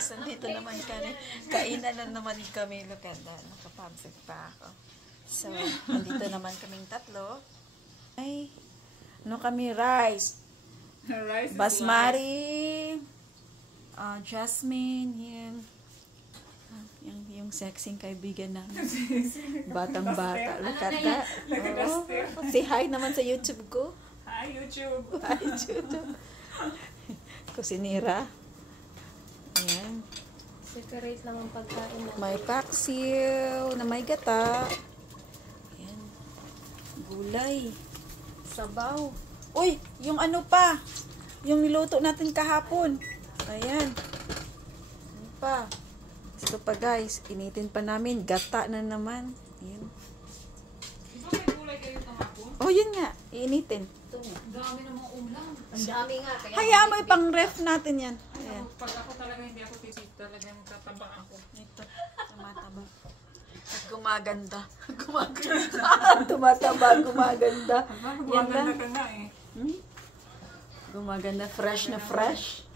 guys, nandito naman kami. Kainan na naman kami. Look at that. Nakapamsig pa ako. So, nandito naman kaming tatlo. Ay, ano kami? Rice. Rice Basmati. Jasmine. Yung sexing kaibigan namin. Batang-bata. Look at that. Oh, say hi naman sa YouTube ko. Hi, YouTube. Hi, YouTube. Kusinira. Ayan. Separate lang ang pagkain. May paksiw na may gata. Ayan. Gulay. Sabaw. Uy, yung ano pa. Yung niluto natin kahapon. Ayan. Ano pa? Ito pa guys. Initin pa namin. Gata na naman. Ayan. Di ba may gulay kayo kahapon? Oh, yun nga. Iinitin. Dami ng mga ulam. Ang dami nga. Kaya Kaya may pang ref natin yan. Ayan. Pag ako talaga hindi ako tisip, talagang tataba ako. Ito. Tumataba. At gumaganda. Gumaganda. Tumataba. Gumaganda. Yan lang. Maganda ka nga eh. Gumaganda. Fresh na fresh.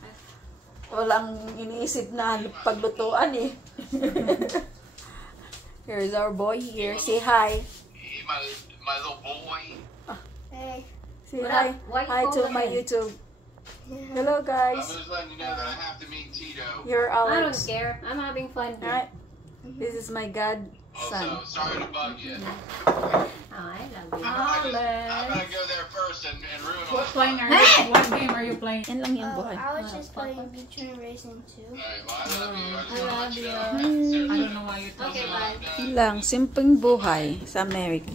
Walang iniisip na paglutuan eh. Here's our boy here. Say hi. Hey, my little boy. Hey. Say What hi. up? Why Hi you to calling my me? YouTube. Hello I'm guys. just letting you know that I have to meet Tito. You're I don't Alex. care. I'm having fun. Alright. This is my godson. Also, sorry to bug you. Oh, I love you. I'm gonna go there first and ruin all What this playing fun. are you? What game are you playing? Yan lang yung buhay. I was just playing Beach Train Racing 2. Alright, well, I love you. I just I wanna love let you you. know. I don't know why you told Okay, me. bye. Yan lang. Simpleng buhay sa Amerika.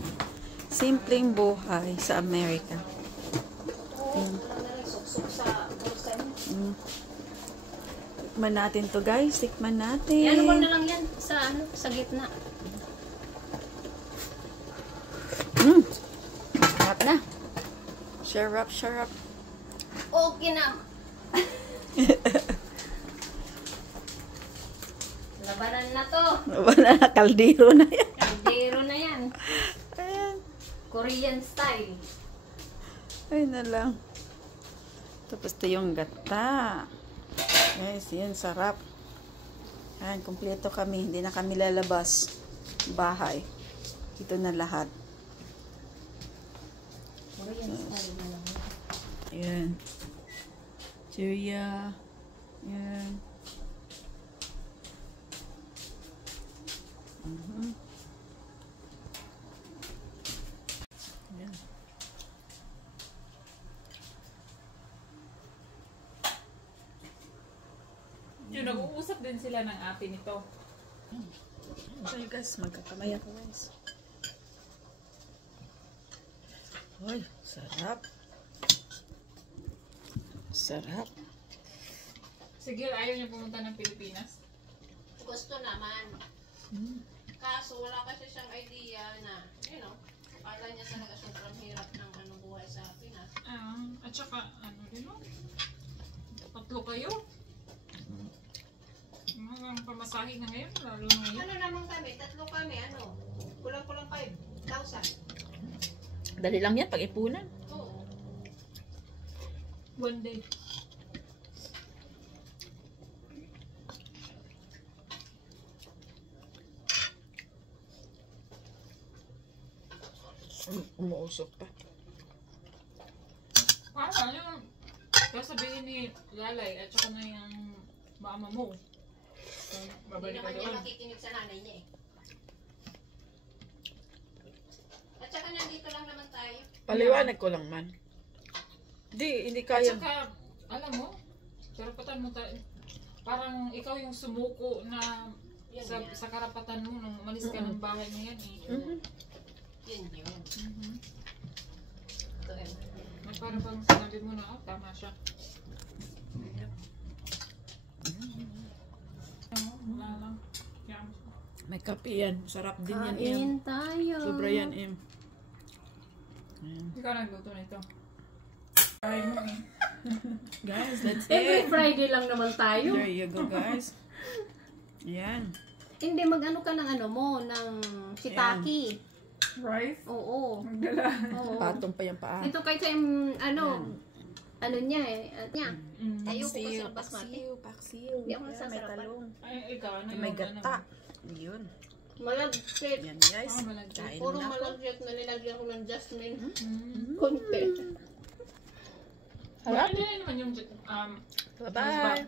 Simpleng buhay sa Amerika. Suksok sa bulsa niya. Tikman natin to guys. Tikman natin. Ano mo na lang yan sa gitna. Sarap na. Syrup, syrup. Okay na. Labanan na to. Wala na. Kaldero na yan. Kaldero na yan. Ayan. Korean style. Ay na lang. Tapos ito yung gata. Guys, yan. Sarap. Ayan. Kompleto kami. Hindi na kami lalabas. Bahay. Ito na lahat. Korean style na lang. Ayan. Cheeria. Ayan. Ayan. Yung nag-uusap din sila ng ate nito. So guys, magkakamay ako guys. Uy, sarap. Sarap. Sige, ayaw niya pumunta ng Pilipinas. Gusto naman. Kaso wala kasi siyang idea na, akala niya talaga sobrang hirap ng buhay sa Pinas. At saka, ano din mo? Tatlo kayo? Ang pamasahe na ngayon, lalo na ngayon. Ano naman kami? Tatlo kami, kulang-kulang 5,000. Dali lang yan, pag-ipunan. Oo. One day. Umuusok pa. Ano yung sasabihin ni Lalay at saka na yung mama mo? Hindi Babalik ka naman niya doon. nakikinig sa nanay niya eh. At saka nandito lang naman tayo. Paliwanag ko lang man. Hindi At kaya. saka, alam mo, karapatan mo tayo. Parang ikaw yung sumuko na sa karapatan mo nung umalis ka ng bahay mo yan eh. Yun. Ito eh. May parang bang sinabi mo na, tama siya. Wala lang. Yan. May kape yan. Sarap din yan. Em. Kain tayo. Sobra yan, Em. Ayan. Ikaw nagluto nito. Try mo eh. Guys, that's Every it. Friday lang naman tayo. There you go, guys. Ayan. Hindi, mag-ano ka ng ng shiitake. Rice? Oo. Magdala. Oo. Patong pa yung paa. Dito kay ano niya eh. Niya. Ayoko kasi Paksiw, ng basmati. paksiw. Hindi ako Yan, may nasasarapan. talong. Ay, ikaw, ano May yung gata. Yun. Malagkit. Yan guys. Ah, malagkit. Kain Puro na ako. malagkit na nilagyan ko ng jasmine. Mm. Konti. Hindi naman yung Bye-bye.